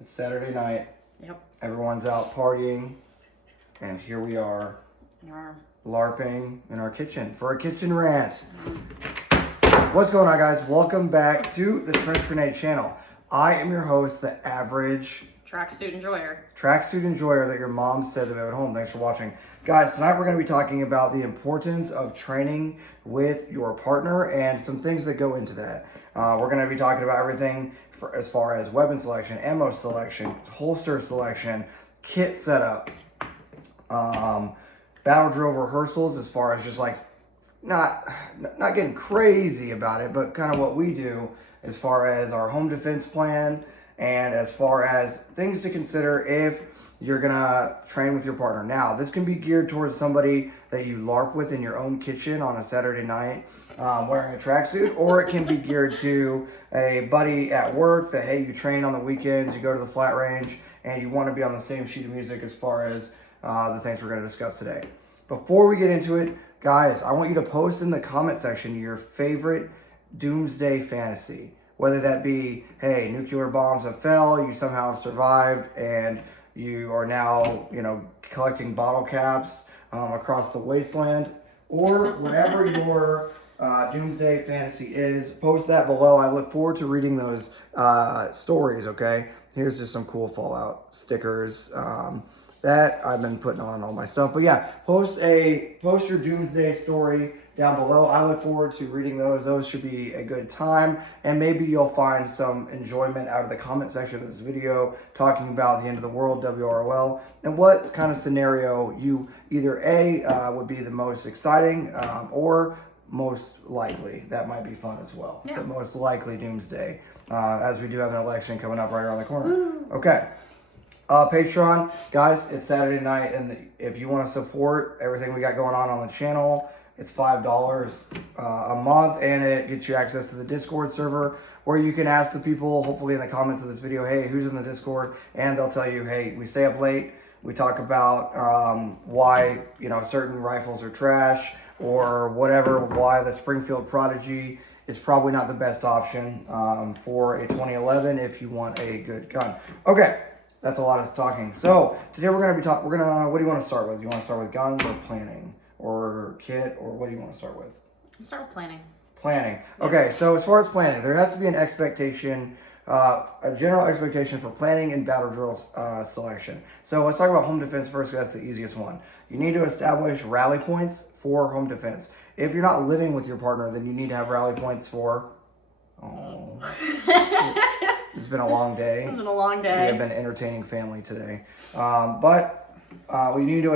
It's Saturday night. Yep. Everyone's out partying, and here we are, LARPing in our kitchen for a kitchen rant. What's going on, guys? Welcome back to the Trench Grenade channel. I am your host, the average tracksuit enjoyer that your mom said to have at home. Thanks for watching. Guys, tonight we're going to be talking about the importance of training with your partner and some things that go into that. We're going to be talking about everything as far as weapon selection, ammo selection, holster selection, kit setup, battle drill rehearsals, as far as just like not getting crazy about it, but kind of what we do as far as our home defense plan and as far as things to consider if you're gonna train with your partner. Now, this can be geared towards somebody that you LARP with in your own kitchen on a Saturday night, wearing a tracksuit, or it can be geared to a buddy at work that, hey, you train on the weekends, you go to the flat range, and you want to be on the same sheet of music as far as the things we're going to discuss today. Before we get into it, guys, I want you to post in the comment section your favorite Doomsday fantasy. Whether that be, hey, nuclear bombs have fell, you somehow have survived, and you are now, collecting bottle caps across the wasteland, or whatever your Doomsday fantasy is, post that below. I look forward to reading those stories, okay? Here's just some cool Fallout stickers that I've been putting on all my stuff. But yeah, post your Doomsday story down below. I look forward to reading those. Those should be a good time, and maybe you'll find some enjoyment out of the comment section of this video talking about the end of the world, WROL, and what kind of scenario you either would be the most exciting or most likely. That might be fun as well. Yeah. The most likely Doomsday, as we do have an election coming up right around the corner. Okay. Patreon, guys, it's Saturday night, and if you want to support everything we got going on the channel, it's $5 a month, and it gets you access to the Discord server, where you can ask the people, hopefully in the comments of this video, hey, who's in the Discord, and they'll tell you, hey, we stay up late, we talk about why certain rifles are trash, or whatever, why the Springfield Prodigy is probably not the best option for a 2011 if you want a good gun. Okay. That's a lot of talking. So today we're gonna be talking. What do you want to start with? You want to start with guns or planning or kit, or what do you want to start with? Let's start with planning. Planning. Okay. So as far as planning, there has to be an expectation, a general expectation for planning and battle drill selection. So let's talk about home defense first, because that's the easiest one. You need to establish rally points for home defense. If you're not living with your partner, then you need to have rally points for. Oh. It's been a long day. It's been a long day. We have been entertaining family today. But we need to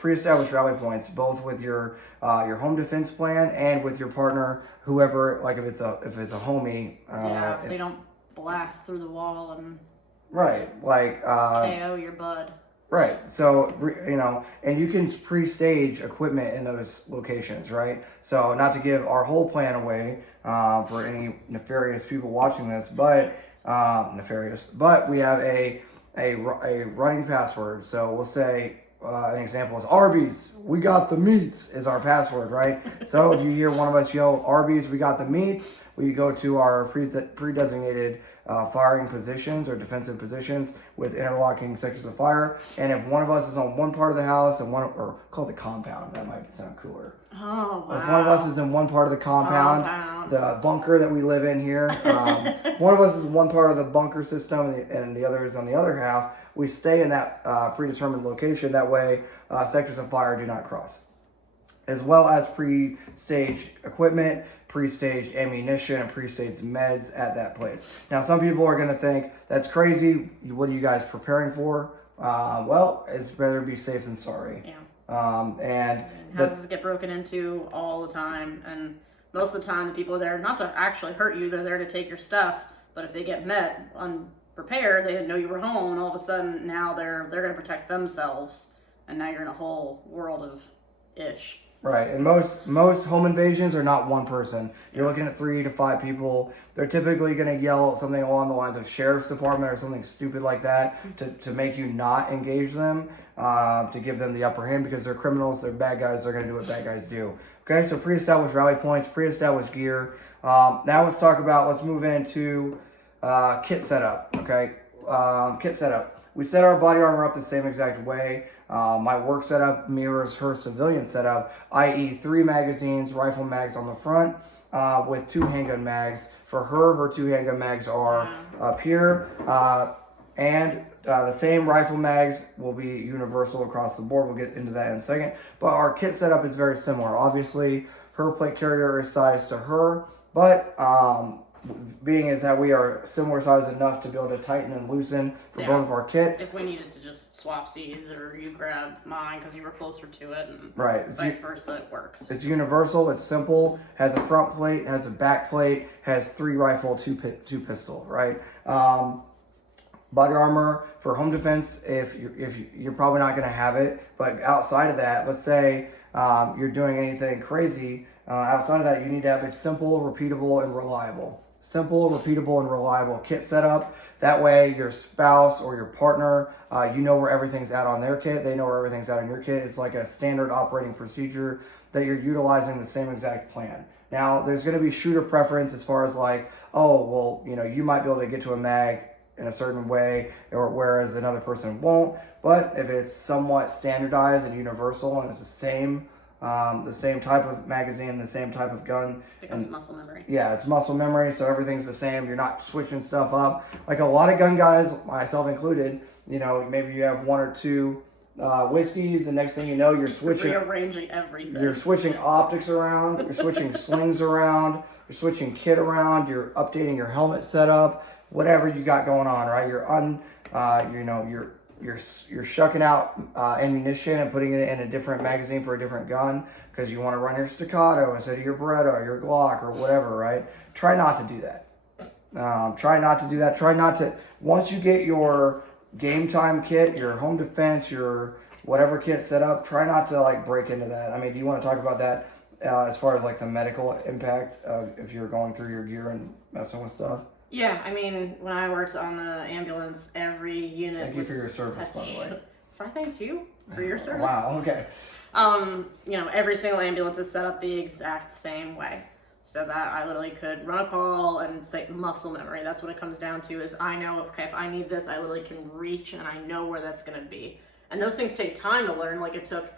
pre-establish rally points, both with your home defense plan and with your partner, whoever, like if it's a homie. So you don't blast through the wall and KO your bud. Right. So, and you can pre-stage equipment in those locations, right? So not to give our whole plan away for any nefarious people watching this, but we have a running password. So we'll say an example is Arby's, we got the meats is our password, right? So if you hear one of us yell Arby's, we got the meats, we go to our pre-designated firing positions or defensive positions with interlocking sectors of fire. And if one of us is on one part of the house and or call it the compound, that might sound cooler. Oh, wow. If one of us is in one part of the compound, the bunker that we live in here, if one of us is in one part of the bunker system and the other is on the other half, we stay in that predetermined location. That way, sectors of fire do not cross. As well as pre-staged equipment, pre-staged ammunition, and pre-staged meds at that place. Now, some people are going to think, that's crazy. What are you guys preparing for? Well, it's better be safe than sorry. Yeah. And houses get broken into all the time, and most of the time the people are there not to actually hurt you, they're there to take your stuff. But if they get met unprepared, they didn't know you were home, and all of a sudden now they're going to protect themselves, and now you're in a whole world of ish. Right, and most home invasions are not one person. You're looking at 3 to 5 people. They're typically going to yell something along the lines of sheriff's department or something stupid like that to make you not engage them, to give them the upper hand, because they're criminals, they're bad guys, they're going to do what bad guys do. Okay, so pre-established rally points, pre-established gear. Now let's move into kit setup, okay? kit setup. We set our body armor up the same exact way. My work setup mirrors her civilian setup, i.e. 3 magazines, rifle mags on the front, with 2 handgun mags. For her 2 handgun mags are up here, and the same rifle mags will be universal across the board. We'll get into that in a second. But our kit setup is very similar. Obviously, her plate carrier is sized to her, but being is that we are similar size enough to be able to tighten and loosen for both of our kit. If we needed to just swap C's, or you grab mine because you were closer to it, and vice versa, it works. It's universal. It's simple. Has a front plate, has a back plate, has 3 rifle, 2 pistol. Right. Body armor for home defense. If you're probably not going to have it, but outside of that, let's say you're doing anything crazy. Outside of that, you need to have a simple, repeatable, and reliable. Simple, repeatable, and reliable kit setup. That way, your spouse or your partner, you know where everything's at on their kit. They know where everything's at on your kit. It's like a standard operating procedure that you're utilizing the same exact plan. Now, there's going to be shooter preference as far as like, oh, well, you might be able to get to a mag in a certain way, or whereas another person won't. But if it's somewhat standardized and universal, and it's the same type of magazine, the same type of gun, becomes muscle memory. Yeah, it's muscle memory, so everything's the same. You're not switching stuff up. Like a lot of gun guys, myself included, maybe you have 1 or 2 whiskeys, and next thing you know, you're switching, rearranging everything. You're switching optics around. You're switching slings around. You're switching kit around. You're updating your helmet setup. Whatever you got going on, right? You're shucking out ammunition and putting it in a different magazine for a different gun because you want to run your staccato instead of your Beretta or your Glock or whatever, right? Try not to do that. Try not to, once you get your game time kit, your home defense, your whatever kit set up, try not to like break into that. I mean, do you want to talk about that as far as like the medical impact of if you're going through your gear and messing with stuff? Yeah, I mean, when I worked on the ambulance, every unit Thank was... you for your service, by the way. I thanked you for your service. Wow, okay. Every single ambulance is set up the exact same way. So that I literally could run a call and say muscle memory. That's what it comes down to, is I know, okay, if I need this, I literally can reach and I know where that's going to be. And those things take time to learn. Like it took,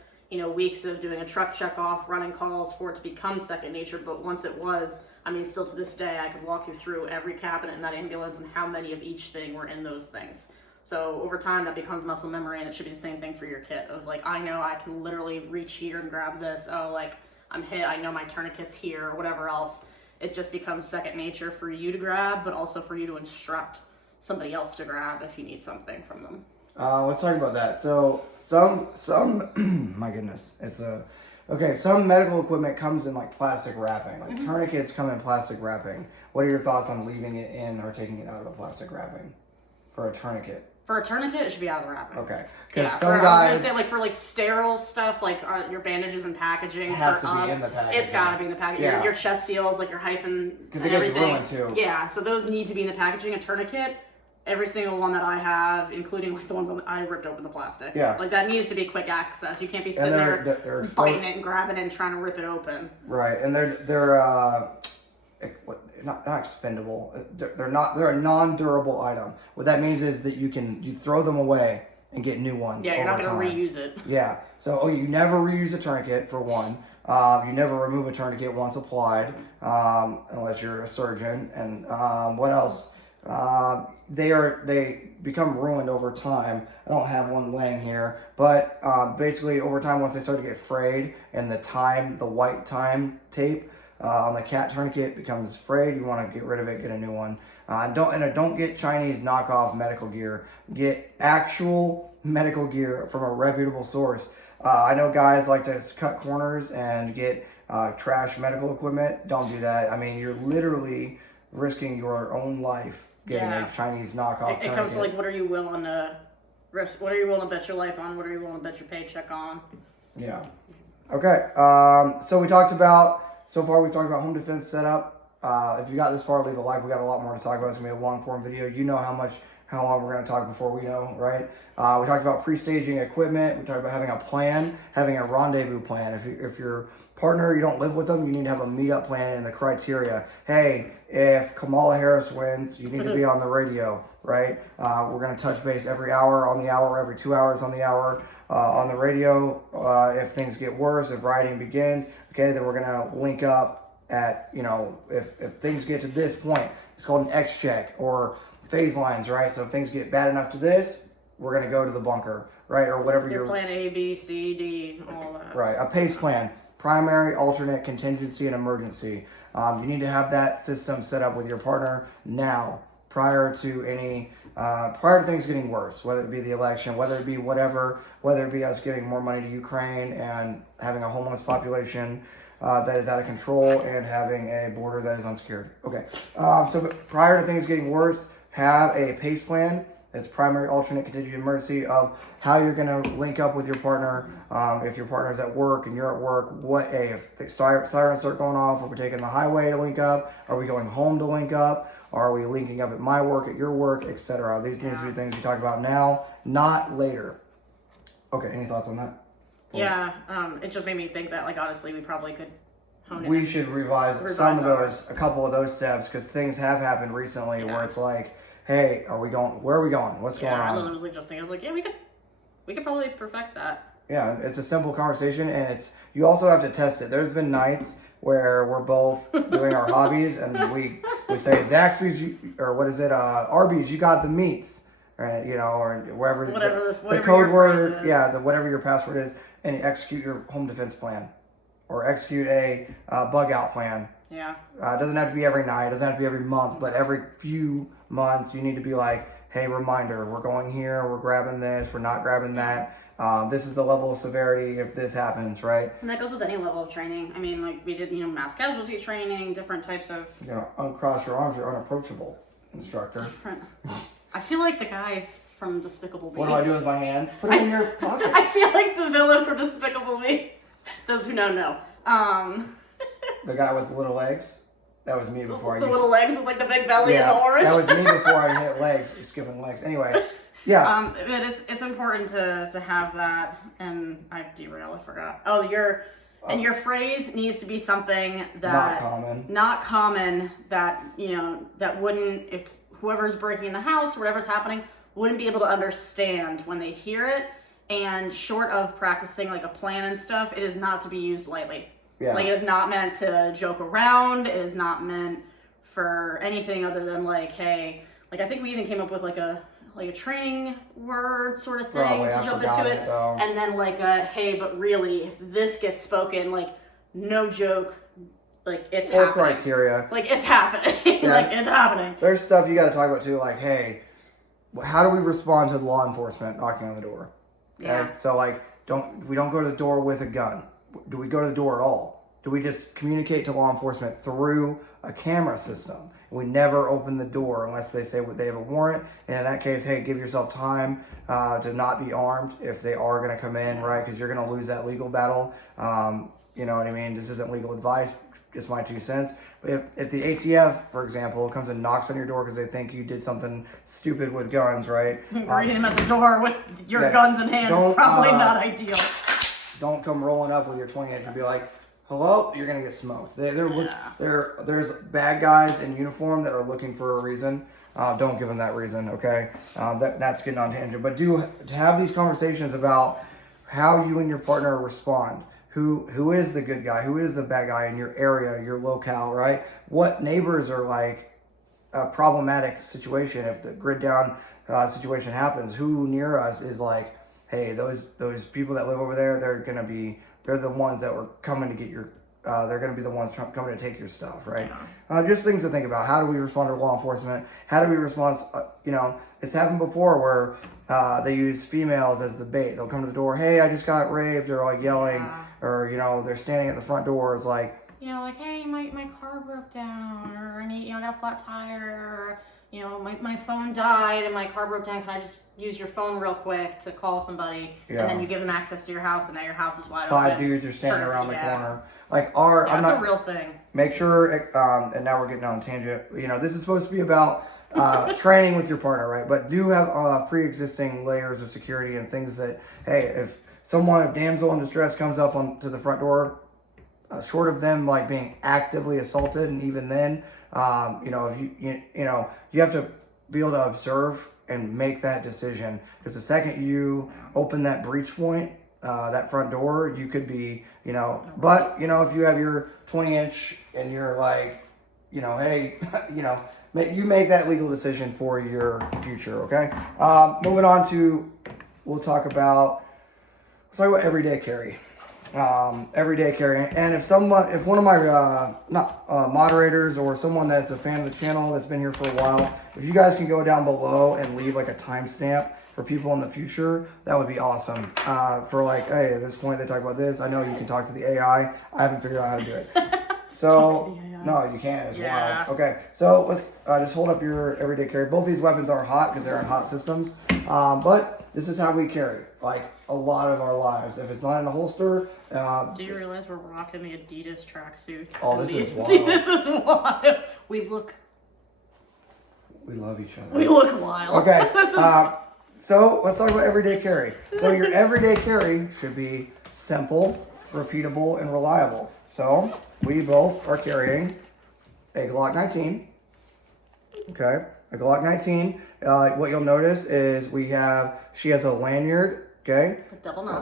weeks of doing a truck check off, running calls for it to become second nature. But once it was, still to this day, I could walk you through every cabinet in that ambulance and how many of each thing were in those things. So over time, that becomes muscle memory, and it should be the same thing for your kit of like, I know I can literally reach here and grab this. Oh, like I'm hit, I know my tourniquet's here or whatever else. It just becomes second nature for you to grab, but also for you to instruct somebody else to grab if you need something from them. Let's talk about that. So some, my goodness, some medical equipment comes in like plastic wrapping. Like tourniquets come in plastic wrapping. What are your thoughts on leaving it in or taking it out of the plastic wrapping for a tourniquet? For a tourniquet, it should be out of the wrapping. Okay. Because some guys... I was going to say, for sterile stuff, your bandages and packaging, has to be in the packaging. It's got to be in the packaging. Yeah. Your chest seals, your hyphen, because it gets ruined too. Yeah, so those need to be in the packaging. A tourniquet, every single one that I have, including the ones I ripped open the plastic. Yeah. that needs to be quick access. You can't be sitting there biting it and grabbing it and trying to rip it open. Right, and they're not expendable. They're a non-durable item. What that means is that you throw them away and get new ones. Yeah, you're not going to reuse it. Yeah. So you never reuse a tourniquet for one. You never remove a tourniquet once applied, unless you're a surgeon. And what else? They become ruined over time. I don't have one laying here, but basically over time, once they start to get frayed and the white time tape on the cat tourniquet becomes frayed, you want to get rid of it, get a new one. Don't get Chinese knockoff medical gear. Get actual medical gear from a reputable source. I know guys like to cut corners and get trash medical equipment. Don't do that. You're literally risking your own life getting a Chinese knockoff. It comes to what are you willing to risk? What are you willing to bet your life on? What are you willing to bet your paycheck on? Yeah. Okay. So we've talked about home defense setup. If you got this far, leave a like. We got a lot more to talk about. It's gonna be a long form video. You know how long we're gonna talk before we know, right? We talked about pre-staging equipment. We talked about having a plan, having a rendezvous plan. If you're partner, you don't live with them, you need to have a meetup plan and the criteria. Hey, if Kamala Harris wins, you need to be on the radio, right? We're going to touch base every hour on the hour, every 2 hours on the hour on the radio. If things get worse, if rioting begins, okay, then we're going to link up at, if things get to this point, it's called an X check or phase lines, right? So if things get bad enough to this, we're going to go to the bunker, right? Or whatever your plan A, B, C, D, all that. Right, a PACE plan, primary, alternate, contingency, and emergency. You need to have that system set up with your partner now, prior to things getting worse, whether it be the election, whether it be whatever, whether it be us giving more money to Ukraine and having a homeless population that is out of control and having a border that is unsecured. Okay, so prior to things getting worse, have a PACE plan. It's primary, alternate, contingency, emergency of how you're going to link up with your partner. If your partner's at work and you're at work, if the sirens start going off, are we taking the highway to link up? Are we going home to link up? Are we linking up at my work, at your work, etc.? These need to be things we talk about now, not later. Okay, any thoughts on that? Yeah, it just made me think that, honestly, we probably could hone it. We should revise a couple of those steps, because things have happened recently where it's like, hey, where are we going? What's going on? I literally was just thinking, yeah, we could probably perfect that. Yeah, it's a simple conversation, and you also have to test it. There's been nights where we're both doing our hobbies, and we say, Zaxby's, or what is it, Arby's, you got the meats, right? Or whatever the code word, whatever your password is, and you execute your home defense plan, or execute a bug out plan. Yeah. It doesn't have to be every night, it doesn't have to be every month, but every few months you need to be like, hey, reminder, we're going here, we're grabbing this, we're not grabbing that. This is the level of severity if this happens, right? And that goes with any level of training. I mean, we did, mass casualty training, different types of... uncross your arms, you're unapproachable, instructor. Different. I feel like the guy from Despicable Me. What do I do with my hands? Put it in your pocket. I feel like the villain from Despicable Me. Those who don't know. The guy with the little legs? That was me before the little legs with the big belly and the orange. That was me before I hit legs, skipping legs. Anyway, yeah. But it's important to have that, and I derailed. I forgot. Oh, your phrase needs to be something that not common that that wouldn't, if whoever's breaking the house or whatever's happening, wouldn't be able to understand when they hear it. And short of practicing a plan and stuff, it is not to be used lightly. Yeah. It is not meant to joke around. It is not meant for anything other than hey, I think we even came up with a training word sort of thing to jump into it. And then hey, but really, if this gets spoken, no joke, it's happening. Or criteria. It's happening. Yeah. It's happening. There's stuff you got to talk about too, hey, how do we respond to law enforcement knocking on the door? Okay? Yeah. So we don't go to the door with a gun. Do we go to the door at all? Do we just communicate to law enforcement through a camera system? We never open the door unless they say they have a warrant. And in that case, hey, give yourself time to not be armed if they are going to come in, right? Because you're going to lose that legal battle. You know what I mean? This isn't legal advice, just my 2 cents. But if the ATF, for example, comes and knocks on your door because they think you did something stupid with guns, right? Greeting them at the door with your guns in hand is probably not ideal. Don't come rolling up with your 28 and be like, hello, you're going to get smoked. There's bad guys in uniform that are looking for a reason. Don't give them that reason, okay? That's getting on tangent. But to have these conversations about how you and your partner respond. Who is the good guy? Who is the bad guy in your area, your locale, right? What neighbors are a problematic situation if the grid down situation happens? Who near us is hey, those people that live over there, they're the ones that were coming to get they're going to be the ones coming to take your stuff, right? Yeah. Just things to think about. How do we respond to law enforcement? How do we respond, it's happened before where they use females as the bait. They'll come to the door, hey, I just got raped, or yelling, or, they're standing at the front door, it's hey, my car broke down, or I got a flat tire, or, my phone died and my car broke down. Can I just use your phone real quick to call somebody? Yeah. And then you give them access to your house, and now your house is wide open. 5 dudes are standing around the corner. That's a real thing. Make sure, and now we're getting on a tangent. This is supposed to be about training with your partner, right? But do have pre-existing layers of security and things that, hey, if damsel in distress comes up to the front door, short of them like being actively assaulted, and even then, you know, if you have to be able to observe and make that decision, because the second you open that breach point, that front door, you could be, you know, but, you know, if you have your 20-inch and you're like, you know, hey, you know, you make that legal decision for your future, okay? Moving on to, let's talk about everyday carry. Everyday carry. And if one of my moderators or someone that's a fan of the channel that's been here for a while, if you guys can go down below and leave like a timestamp for people in the future, that would be awesome. For like, hey, at this point they talk about this. I know you can talk to the AI. I haven't figured out how to do it. So no, you can't. It's wild. Okay, so let's just hold up your everyday carry. Both these weapons are hot because they're in hot systems. But this is how we carry, like, a lot of our lives. If it's not in a holster, do you realize we're rocking the Adidas tracksuits? Oh, this is wild. This is wild. We love each other. We look wild. Okay. So let's talk about everyday carry. So your everyday carry should be simple, repeatable, and reliable. So we both are carrying a Glock 19. Okay, a Glock 19. What you'll notice is she has a lanyard. Okay,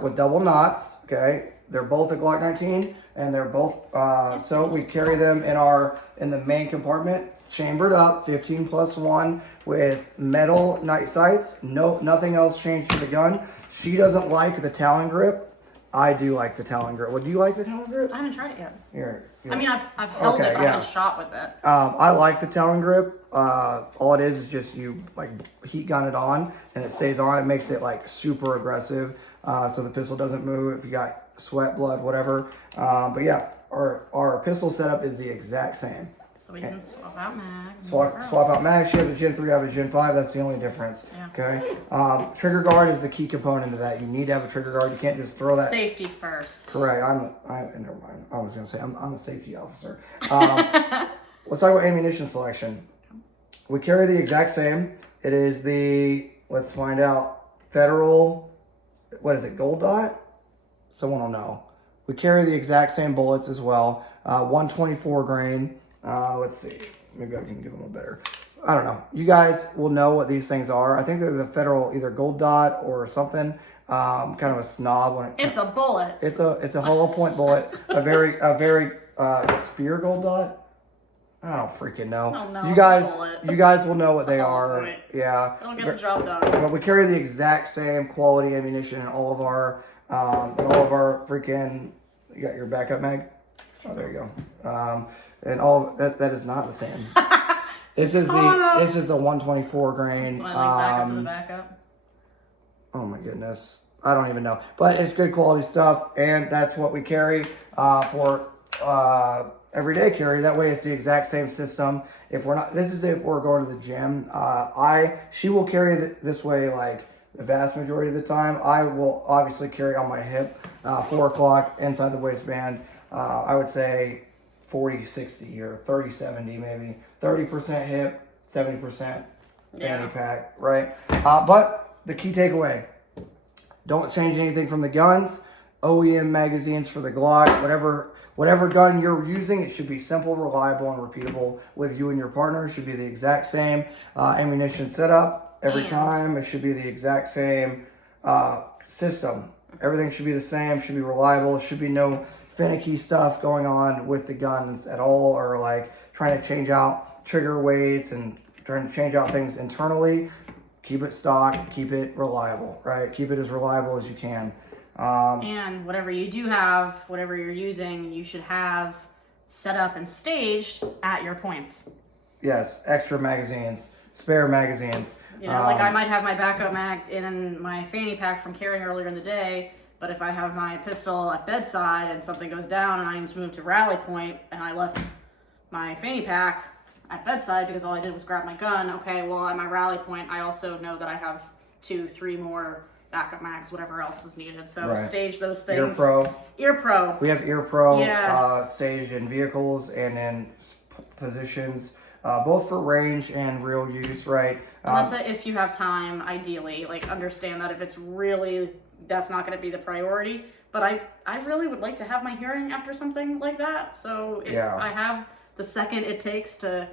with double knots. Okay, they're both a Glock 19, and they're both. So we carry them in the main compartment, chambered up, 15+1 with metal night sights. Nothing else changed to the gun. She doesn't like the Talon grip. I do like the Talon grip. Well, do you like the Talon grip? I haven't tried it yet. Here. I mean, I've held it, but I haven't shot with it. I like the Talon grip. All it is just you like heat gun it on and it stays on. It makes it like super aggressive, so the pistol doesn't move if you got sweat, blood, whatever. But yeah, our pistol setup is the exact same. So we can swap out mags. Swap out mags. She has a Gen 3, I have a Gen 5. That's the only difference. Yeah. Okay. Trigger guard is the key component of that. You need to have a trigger guard. You can't just throw that. Safety first. Correct. Never mind. I was gonna say I'm a safety officer. Let's talk about ammunition selection. We carry the exact same. It is let's find out, Federal, what is it, Gold Dot? Someone will know. We carry the exact same bullets as well. 124 grain. Let's see. Maybe I can give them a better. I don't know. You guys will know what these things are. I think they're the Federal, either Gold Dot or something. Kind of a snob. It's a bullet. It's a hollow point bullet. a very spear Gold Dot. I don't freaking know. Oh, no, you guys will know what they are. Point. Yeah. It'll get the job done. But we carry the exact same quality ammunition in all of our freaking. You got your backup mag? Oh, there you go. And all that is not the same. This is the 124 grain. So I like backup to the backup. Oh my goodness, I don't even know, but it's good quality stuff, and that's what we carry for everyday carry. That way, it's the exact same system. If we're going to the gym. She will carry this way like the vast majority of the time. I will obviously carry on my hip, 4 o'clock inside the waistband. I would say 40-60 or 30-70 maybe. 30% hip, 70% fanny pack, right? But the key takeaway, don't change anything from the guns. OEM magazines for the Glock, whatever gun you're using, it should be simple, reliable, and repeatable with you and your partner. It should be the exact same ammunition setup every time. It should be the exact same system. Everything should be the same, should be reliable. It should be no finicky stuff going on with the guns at all, or like trying to change out trigger weights and trying to change out things internally. Keep it stock, keep it reliable, right? Keep it as reliable as you can. And whatever you do have, whatever you're using, you should have set up and staged at your points. Yes, extra magazines, spare magazines. You know, like I might have my backup mag in my fanny pack from carrying earlier in the day, but if I have my pistol at bedside and something goes down and I need to move to rally point and I left my fanny pack at bedside because all I did was grab my gun, okay, well, at my rally point, I also know that I have 2-3 more backup mags, whatever else is needed. So stage those things. Ear Pro. We have Ear Pro staged in vehicles and in positions, both for range and real use, right? And that's it if you have time, ideally. Like, understand that if it's really, that's not going to be the priority, But I really would like to have my hearing after something like that. So if I have the second it takes to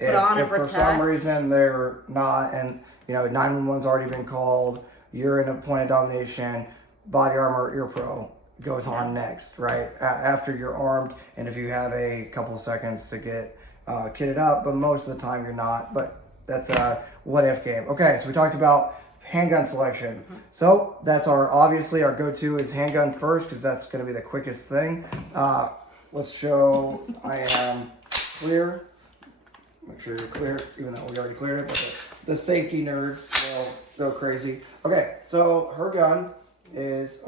put on and protect. If for some reason they're not, and 911's already been called, you're in a point of domination, body armor, ear pro goes on next, right? After you're armed, and if you have a couple seconds to get kitted up, but most of the time you're not. But that's a what if game. Okay, so we talked about handgun selection. So that's obviously our go-to is handgun first, because that's going to be the quickest thing. Let's show I am clear. Make sure you're clear, even though we already cleared it, but the safety nerds will go crazy. Okay, so her gun is,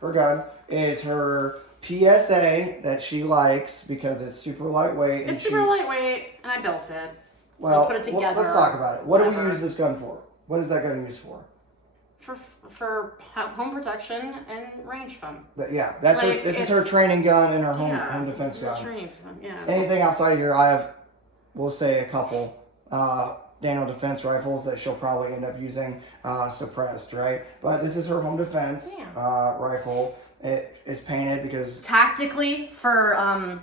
her PSA that she likes because it's super lightweight. It's super lightweight, and I built it. Well, put it together. Let's talk about it. What do we use this gun for? What is that gun used for? For home protection and range fun. Yeah, that's this is her training gun and her home defense gun. Training fun, yeah. Anything outside of here, I have, we'll say a couple Daniel defense rifles that she'll probably end up using suppressed, right? But this is her home defense rifle. It is painted because tactically for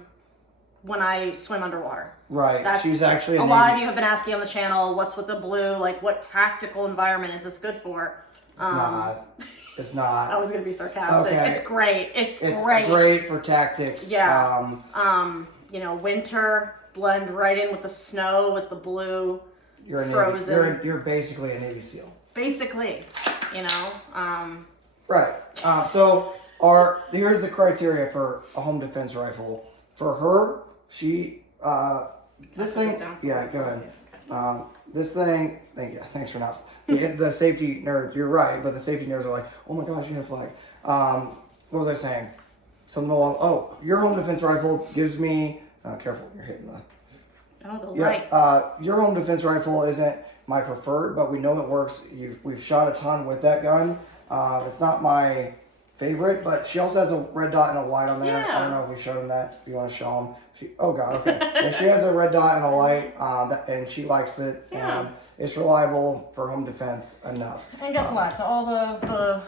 when I swim underwater. Right. She's actually a lot of you have been asking on the channel, what's with the blue? Like, what tactical environment is this good for? It's not. I was gonna be sarcastic. Okay. It's great. It's great. Great for tactics. Yeah. Winter, blend right in with the snow, with the blue. You're frozen. You're basically a Navy SEAL. Basically, Right. So here's the criteria for a home defense rifle. For her, she this thing. Yeah, go ahead. This thing. Thanks for not. The safety nerds. You're right, but the safety nerds are like, oh my gosh, you have a flag. What was I saying? Something along. Oh, your home defense rifle gives me. Careful, you're hitting the. Oh, the light. Your home defense rifle isn't my preferred, but we know it works. We've shot a ton with that gun. It's not my favorite, but she also has a red dot and a light on there. Yeah. I don't know if we showed them that. If you want to show them. Oh God, okay. Yeah, she has a red dot and a light, and she likes it. Yeah. And it's reliable for home defense enough. And guess what? To all the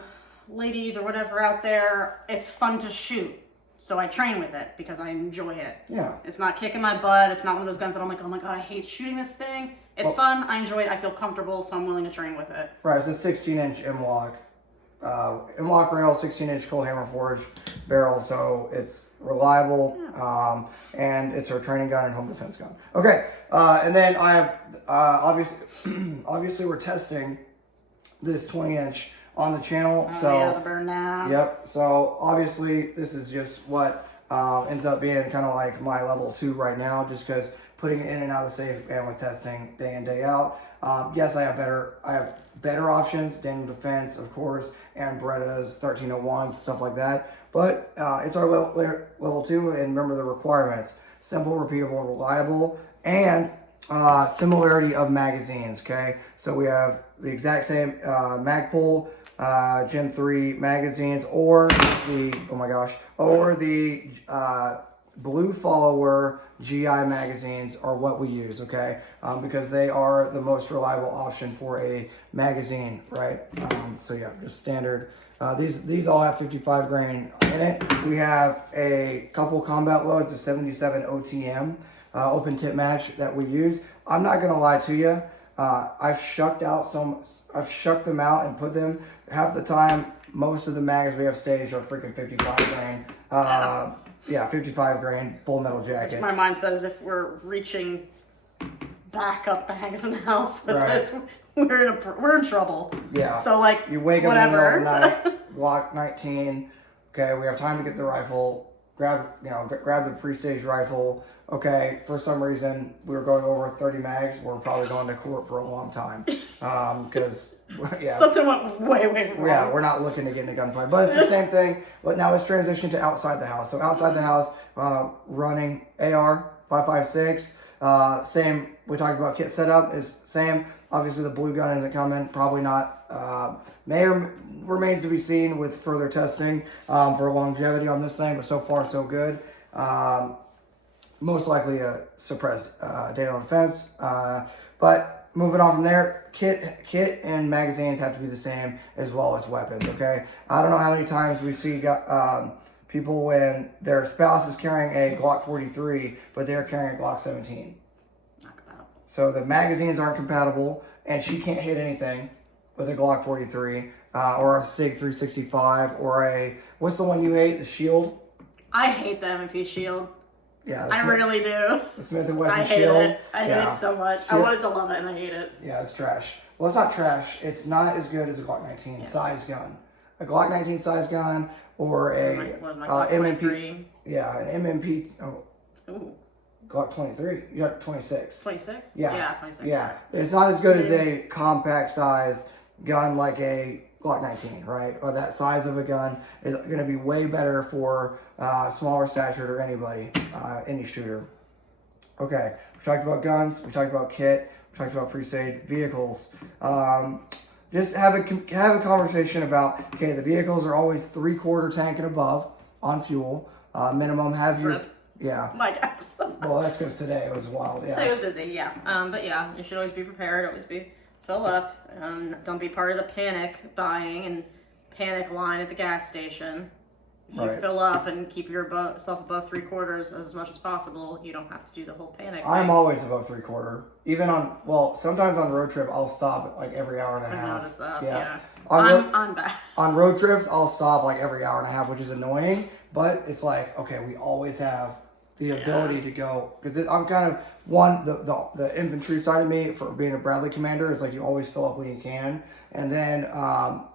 ladies or whatever out there, it's fun to shoot. So I train with it because I enjoy it. Yeah. It's not kicking my butt. It's not one of those guns that I'm like, oh my God, I hate shooting this thing. It's fun. I enjoy it. I feel comfortable, so I'm willing to train with it. Right. It's a 16-inch M-Lock. M-Lock rail, 16-inch cold hammer forged barrel, so it's reliable, and it's her training gun and home defense gun. Okay, and then I have, obviously we're testing this 20-inch on the channel. The burn now. Yep, so obviously this is just what ends up being kind of like my level 2 right now, just because putting it in and out of the safe and with testing day in, day out. Yes, I have better options, Daniel Defense, of course, and Beretta's 1301s, stuff like that. But it's our level 2, and remember the requirements: simple, repeatable, and reliable, and similarity of magazines. Okay, so we have the exact same Magpul Gen 3 magazines, or the Blue Follower GI magazines are what we use, okay? Because they are the most reliable option for a magazine, right? So yeah, just standard. These all have 55 grain in it. We have a couple combat loads of 77 OTM, open tip match, that we use. I'm not gonna lie to you. I've shucked them out and put them. Half the time, most of the mags we have staged are freaking 55 grain. 55 grain full metal jacket. My mindset is if we're reaching backup bags in the house with this, we're in trouble. Yeah. So like, you wake up in the middle of the night, Glock 19. Okay, we have time to get the rifle. Grab the pre-staged rifle. Okay, for some reason we were going over 30 mags. We're probably going to court for a long time because something went way wrong. Yeah, we're not looking to get in a gunfight, but it's the same thing. But now let's transition to outside the house. So outside the house, running AR 5.56. Same. We talked about kit setup is same. Obviously the blue gun isn't coming. Probably not. Remains to be seen with further testing for longevity on this thing. But so far so good. Most likely a suppressed Daniel Defense. But moving on from there, kit and magazines have to be the same as well as weapons. Okay, I don't know how many times we see people when their spouse is carrying a Glock 43, but they're carrying a Glock 17. Not compatible. So the magazines aren't compatible, and she can't hit anything with a Glock 43 or a SIG 365 or a, what's the one you hate? The Shield? I hate the M&P Shield. Yeah, I really do. The Smith & Wesson I hate Shield. it. I hate it so much. I wanted to love it, and I hate it. Yeah, it's trash. Well, it's not trash. It's not as good as a Glock 19 size gun. A Glock 19 size gun or a M&P. Yeah, an M&P. Oh, Ooh. Glock 23. You got 26. 26? Yeah. Yeah, 26. Yeah. It's not as good as a compact size gun like a Glock 19, right? Or that size of a gun is going to be way better for smaller statured or anybody, any shooter. Okay, we talked about guns, we talked about kit, we talked about presage vehicles. Just have a conversation about, okay, the vehicles are always 3/4 tank and above on fuel. Minimum have your, yeah. My gas. Well, that's because today was wild, yeah. Today was busy, yeah. But yeah, you should always be prepared, always be fill up. Don't be part of the panic buying and panic line at the gas station. If you fill up and keep yourself above 3/4 as much as possible, you don't have to do the whole panic thing. I'm always above 3/4. Even on, well, sometimes on road trip, I'll stop like every hour and a half. I've noticed that, yeah. I'm bad. On road trips, I'll stop like every hour and a half, which is annoying. But it's like, okay, we always have the ability to go, because I'm kind of the infantry side of me for being a Bradley commander is like you always fill up when you can, and then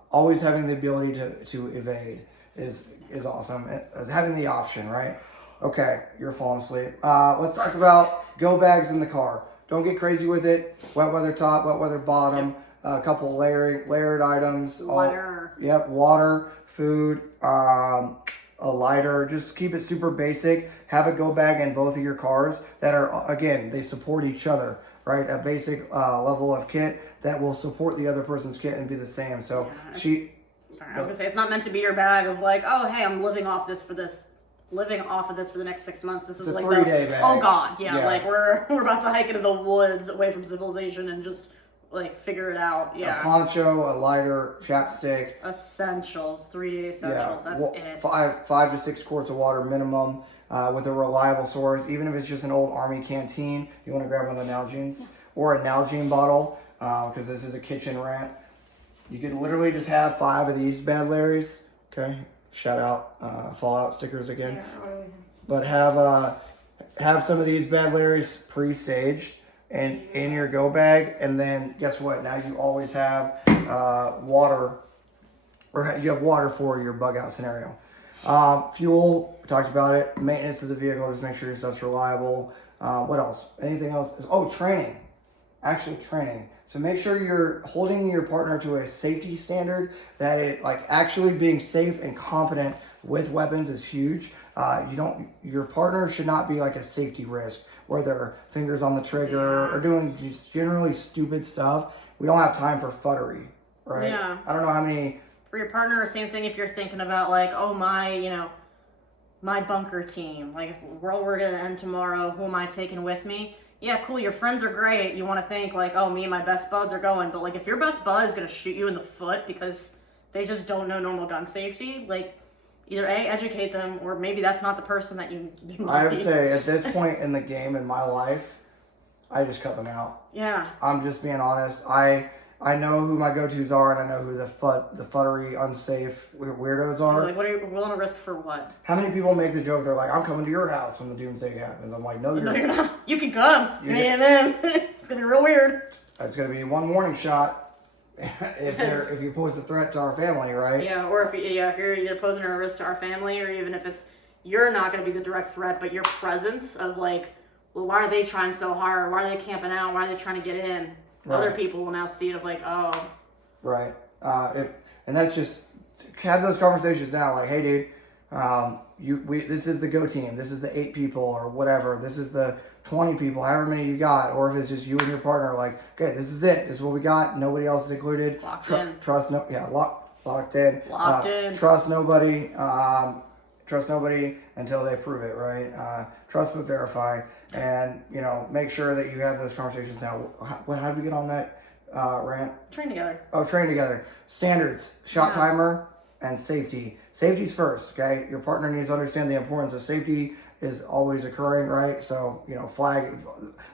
always having the ability to evade is awesome. Having the option, right? Okay, you're falling asleep. Let's talk about go bags in the car. Don't get crazy with it. Wet weather top, wet weather bottom. A couple layered items. Water. Water, food. A lighter. Just keep it super basic. Have a go bag in both of your cars that are, again, they support each other, right? A basic level of kit that will support the other person's kit and be the same. So Sorry, I was gonna say it's not meant to be your bag of like, oh hey, I'm living off of this for the next 6 months. This is like 3-day bag. Oh god, yeah, like we're about to hike into the woods away from civilization and just like figure it out. Yeah. A poncho, a lighter, chapstick. Essentials, 3-day essentials. That's it. 5 to 6 quarts of water minimum, with a reliable source. Even if it's just an old army canteen, you want to grab one of the Nalgene's or a Nalgene bottle, because this is a kitchen rant. You could literally just have 5 of these bad Larrys. Okay, shout out Fallout stickers again. But have some of these bad Larrys pre-staged and in your go bag, and then guess what? Now you always have water, or you have water for your bug out scenario. Fuel, we talked about it. Maintenance of the vehicle, just make sure your stuff's reliable. What else? Anything else? Oh, training. Actual training. So make sure you're holding your partner to a safety standard, that it, like, actually being safe and competent with weapons is huge. Your partner should not be like a safety risk where their fingers on the trigger or doing just generally stupid stuff. We don't have time for futtery, right? Yeah. I don't know how many. For your partner, same thing if you're thinking about like, oh my bunker team. Like if world were gonna end tomorrow, who am I taking with me? Yeah, cool, your friends are great. You want to think like, oh, me and my best buds are going. But like if your best bud is going to shoot you in the foot because they just don't know normal gun safety, like either A, educate them, or maybe that's not the person that you I would say at this point in the game in my life, I just cut them out. Yeah. I'm just being honest. I know who my go-tos are, and I know who the futtery, unsafe weirdos are. Like, what are you willing to risk for what? How many people make the joke, they're like, I'm coming to your house when the Doomsday happens? I'm like, no, you're not. You can come. It's going to be real weird. It's going to be one warning shot if you pose a threat to our family, right? Yeah, or if you're either posing a risk to our family, or even if it's, you're not going to be the direct threat, but your presence of like, well, why are they trying so hard? Why are they camping out? Why are they trying to get in? Right. Other people will now see it of like, oh. Right. And that's just, have those conversations now. Like, hey, dude, this is the go team. This is the 8 people or whatever. This is the 20 people, however many you got. Or if it's just you and your partner, like, okay, this is it. This is what we got. Nobody else is included. Locked in. Locked in. Locked in. Trust nobody. Trust nobody until they prove it, right? Trust but verify. and make sure that you have those conversations now. How did we get on that rant? Train together. Oh, train together. Standards, shot timer, and safety. Safety's first, okay? Your partner needs to understand the importance of safety is always occurring, right? So, flag,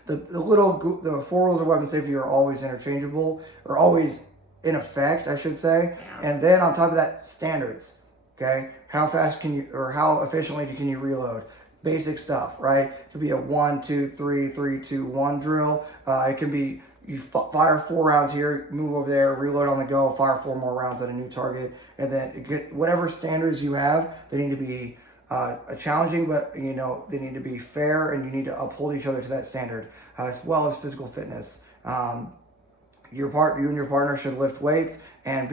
the 4 rules of weapon safety are always interchangeable, or always in effect, I should say. Yeah. And then on top of that, standards, okay? How fast how efficiently can you reload? Basic stuff, right? It could be a 1, 2, 3, 3, 2, 1 drill. It can be you fire 4 rounds here, move over there, reload on the go, fire 4 more rounds at a new target, and then get whatever standards you have. They need to be challenging, but they need to be fair, and you need to uphold each other to that standard, as well as physical fitness. You and your partner should lift weights and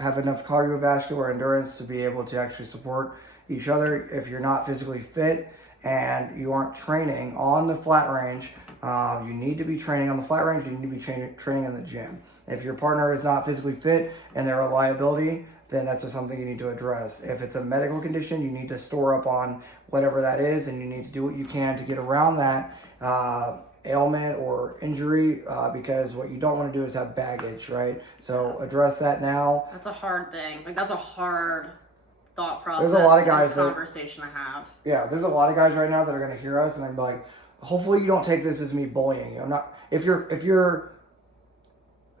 have enough cardiovascular endurance to be able to actually support each other. If you're not physically fit and you aren't training on the flat range, you need to be training on the flat range. You need to be training in the gym. If your partner is not physically fit and they're a liability, then that's just something you need to address. If it's a medical condition, you need to store up on whatever that is, and you need to do what you can to get around that ailment or injury, because what you don't want to do is have baggage, right? So address that now. That's a hard thing. That's a hard thought process. There's a lot of guys conversation to have. Yeah, there's a lot of guys right now that are going to hear us and they're like, hopefully you don't take this as me bullying you. I'm not. If you're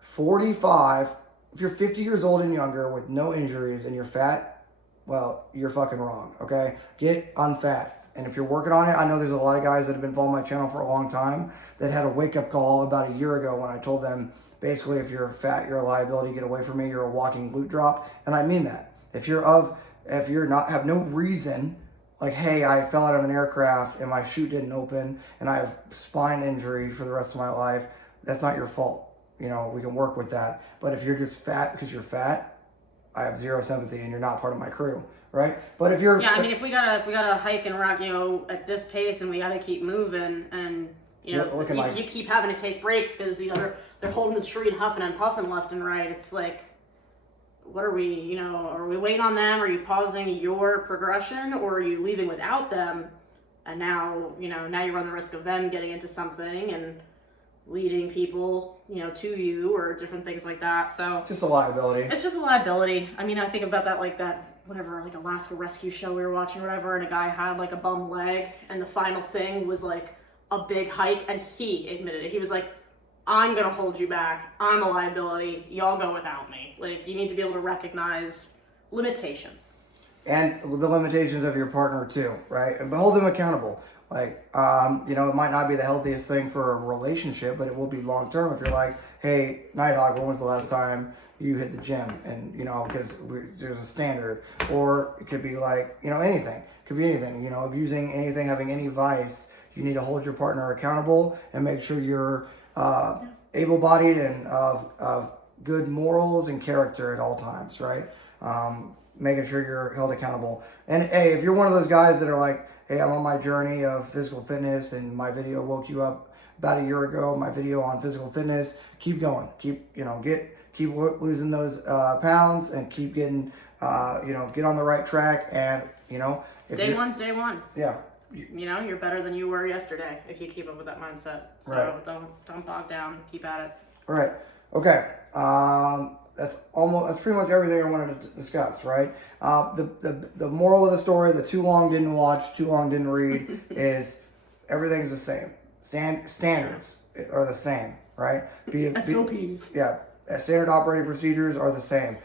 45, if you're 50 years old and younger with no injuries and you're fat, well, you're fucking wrong. Okay, get unfat. And if you're working on it, I know there's a lot of guys that have been following my channel for a long time that had a wake up call about a year ago when I told them basically, if you're fat, you're a liability. Get away from me. You're a walking glute drop, and I mean that. If you're have no reason. Like, hey, I fell out of an aircraft and my chute didn't open and I have spine injury for the rest of my life, that's not your fault. We can work with that. But if you're just fat because you're fat, I have zero sympathy and you're not part of my crew, right? But if you're... Yeah, I mean, if we gotta hike and rock, at this pace and we gotta keep moving and, you keep having to take breaks because, they're holding the tree and huffing and puffing left and right. It's like, what are we, are we waiting on them? Are you pausing your progression, or are you leaving without them? And now, now you run the risk of them getting into something and leading people, to you, or different things like that. So just a liability. It's just a liability. I mean, I think about that, like that, whatever, like Alaska rescue show we were watching or whatever, and a guy had like a bum leg, and the final thing was like a big hike, and he admitted it. He was like, I'm going to hold you back. I'm a liability. Y'all go without me. Like, you need to be able to recognize limitations. And the limitations of your partner too, right? And hold them accountable. Like, it might not be the healthiest thing for a relationship, but it will be long-term if you're like, hey, Nighthawk, when was the last time you hit the gym? And, because there's a standard. Or it could be like, anything. It could be anything, abusing anything, having any vice. You need to hold your partner accountable and make sure you're able-bodied and of good morals and character at all times, right? Making sure you're held accountable. And hey, if you're one of those guys that are like, hey, I'm on my journey of physical fitness and my video woke you up about a year ago, my video on physical fitness, keep going. Keep losing those pounds and keep getting, get on the right track. And, day one's day one. Yeah. You're better than you were yesterday if you keep up with that mindset. So right. Don't bog down. Keep at it. All right. Okay. That's pretty much everything I wanted to discuss, right? The moral of the story, the too long didn't watch, too long didn't read, is everything's the same. Standards are the same, right? SOPs. Yeah. Standard operating procedures are the same.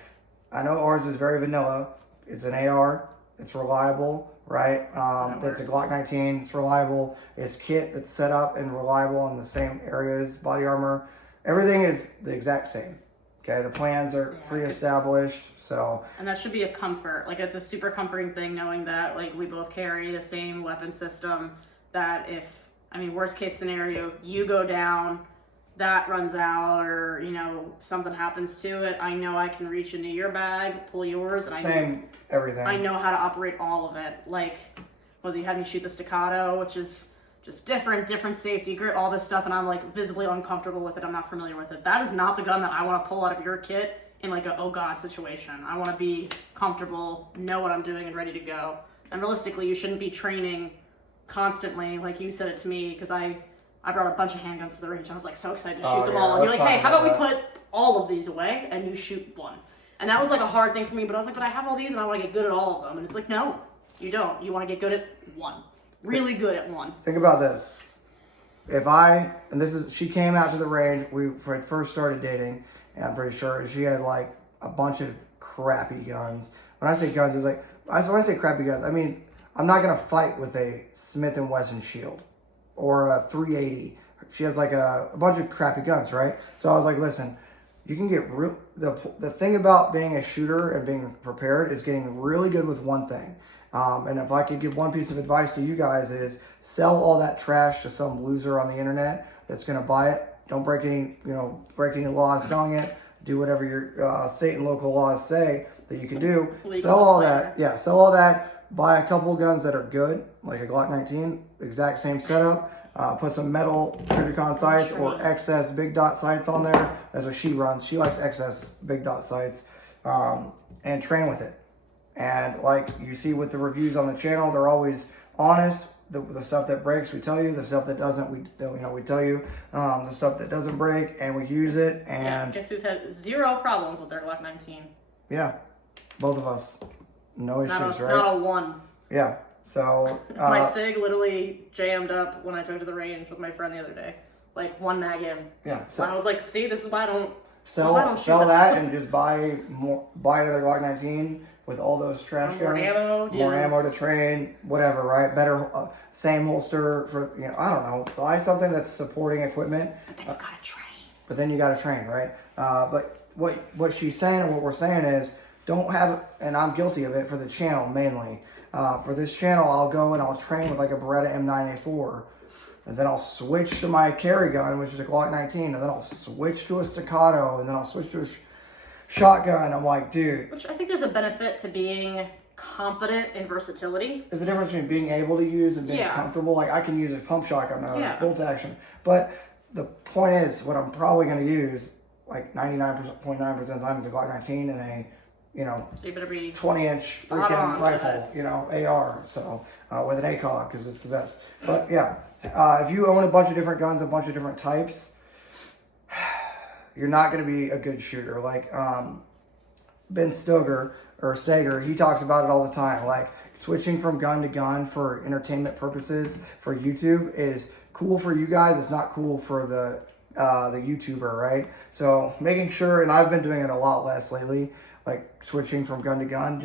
I know ours is very vanilla. It's an AR. It's reliable, right? That's a Glock 19. It's reliable. It's kit that's set up and reliable in the same areas. Body armor. Everything is the exact same. Okay, the plans are pre-established, so... And that should be a comfort. Like, it's a super comforting thing knowing that, like, we both carry the same weapon system, that if, worst case scenario, you go down, that runs out, or, something happens to it, I know I can reach into your bag, pull yours, and everything. I know how to operate all of it. Like, you had me shoot the staccato, which is just different safety, grip, all this stuff, and I'm like visibly uncomfortable with it. I'm not familiar with it. That is not the gun that I want to pull out of your kit in like a oh god situation. I want to be comfortable, know what I'm doing, and ready to go. And realistically, you shouldn't be training constantly, like you said it to me, because I brought a bunch of handguns to the range. I was like so excited to shoot Oh, them yeah, all. And you're let's like, hey, talk how about we about put all of these away and you shoot one? And that was like a hard thing for me, but I was like, but I have all these and I want to get good at all of them. And it's like, no, you don't. You want to get good at one. Really good at one. Think about this. She came out to the range, we had first started dating, and I'm pretty sure she had like a bunch of crappy guns. When I say guns, it was like, when I say crappy guns, I mean, I'm not going to fight with a Smith & Wesson Shield or a 380. She has like a bunch of crappy guns, right? So I was like, listen, you can get the thing about being a shooter and being prepared is getting really good with one thing. And if I could give one piece of advice to you guys is sell all that trash to some loser on the internet that's going to buy it. Don't break any laws selling it. Do whatever your state and local laws say that you can do. Sell all that. Yeah, sell all that. Buy a couple guns that are good, like a Glock 19, exact same setup. Put some metal Trijicon sights or XS big dot sights on there. That's what she runs. She likes XS big dot sights, and train with it. And like you see with the reviews on the channel, they're always honest. The stuff that breaks, we tell you. The stuff that doesn't, we tell you. The stuff that doesn't break, and we use it. And yeah, guess who's had zero problems with their Glock 19? Yeah, both of us, no issues, right? Not a one. Yeah. So my SIG literally jammed up when I took it to the range with my friend the other day. Like one mag in. Yeah. So I was like, see, this is why I don't sell that and just buy another Glock 19 with all those trash guns. More ammo to train, whatever, right? Better, same holster for, I don't know. Buy something that's supporting equipment. But then you gotta train. But then you gotta train, right? But what she's saying and what we're saying is don't have, and I'm guilty of it for the channel mainly. For this channel, I'll go and I'll train with like a Beretta M9A4. And then I'll switch to my carry gun, which is a Glock 19. And then I'll switch to a staccato. And then I'll switch to a shotgun. I'm like, dude. Which I think there's a benefit to being competent in versatility. There's a difference between being able to use and being comfortable. Like I can use a pump shotgun or bolt action. But the point is, what I'm probably going to use, like 99.9% of the time, is a Glock 19 and a, so you better be 20-inch freaking rifle, AR. So with an ACOG, because it's the best. But yeah, if you own a bunch of different guns, a bunch of different types, you're not going to be a good shooter. Like Ben Steger, he talks about it all the time. Like switching from gun to gun for entertainment purposes for YouTube is cool for you guys. It's not cool for the YouTuber, right? So making sure, and I've been doing it a lot less lately, like switching from gun to gun.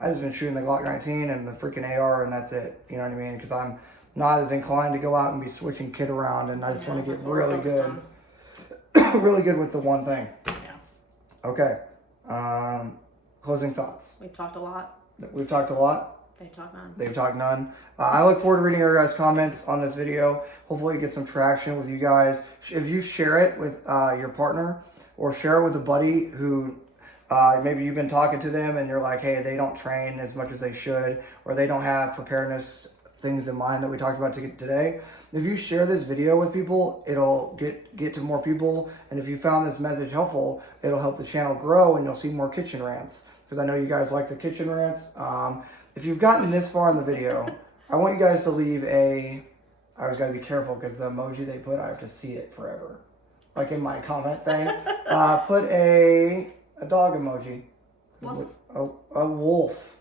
I just been shooting the Glock 19 and the freaking AR, and that's it. You know what I mean? Because I'm not as inclined to go out and be switching kit around, and I just want to get really good, really good with the one thing. Yeah. Okay. Closing thoughts. We've talked a lot. We've talked a lot. They've talked none. They've talked none. I look forward to reading your guys' comments on this video. Hopefully get some traction with you guys. If you share it with your partner or share it with a buddy who maybe you've been talking to them and you're like, hey, they don't train as much as they should, or they don't have preparedness things in mind that we talked about today. If you share this video with people, it'll get to more people. And if you found this message helpful, it'll help the channel grow and you'll see more kitchen rants. Because I know you guys like the kitchen rants. If you've gotten this far in the video, I want you guys to leave I always got to be careful because the emoji they put, I have to see it forever. Like in my comment thing. Put a dog emoji. Wolf. A wolf.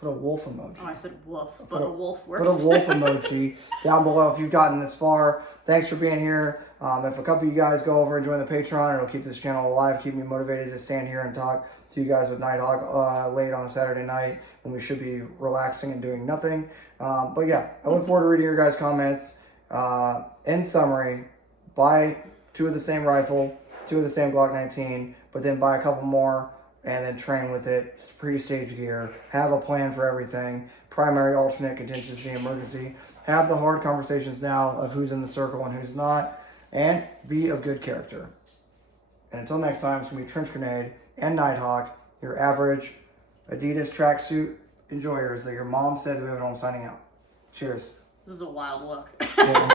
Put a wolf emoji. Oh, I said wolf, but a wolf works. Put a wolf emoji down below if you've gotten this far. Thanks for being here. If a couple of you guys go over and join the Patreon, it'll keep this channel alive, keep me motivated to stand here and talk to you guys with Nighthawk late on a Saturday night when we should be relaxing and doing nothing. But yeah, I look forward to reading your guys' comments. In summary, buy 2 of the same rifle, 2 of the same Glock 19, but then buy a couple more and then train with it, pre-stage gear, have a plan for everything, primary, alternate, contingency, emergency, have the hard conversations now of who's in the circle and who's not, and be of good character. And until next time, it's going to be Trench Grenade and Nighthawk, your average Adidas tracksuit enjoyers that your mom said we have at home signing out. Cheers. This is a wild look. Yeah.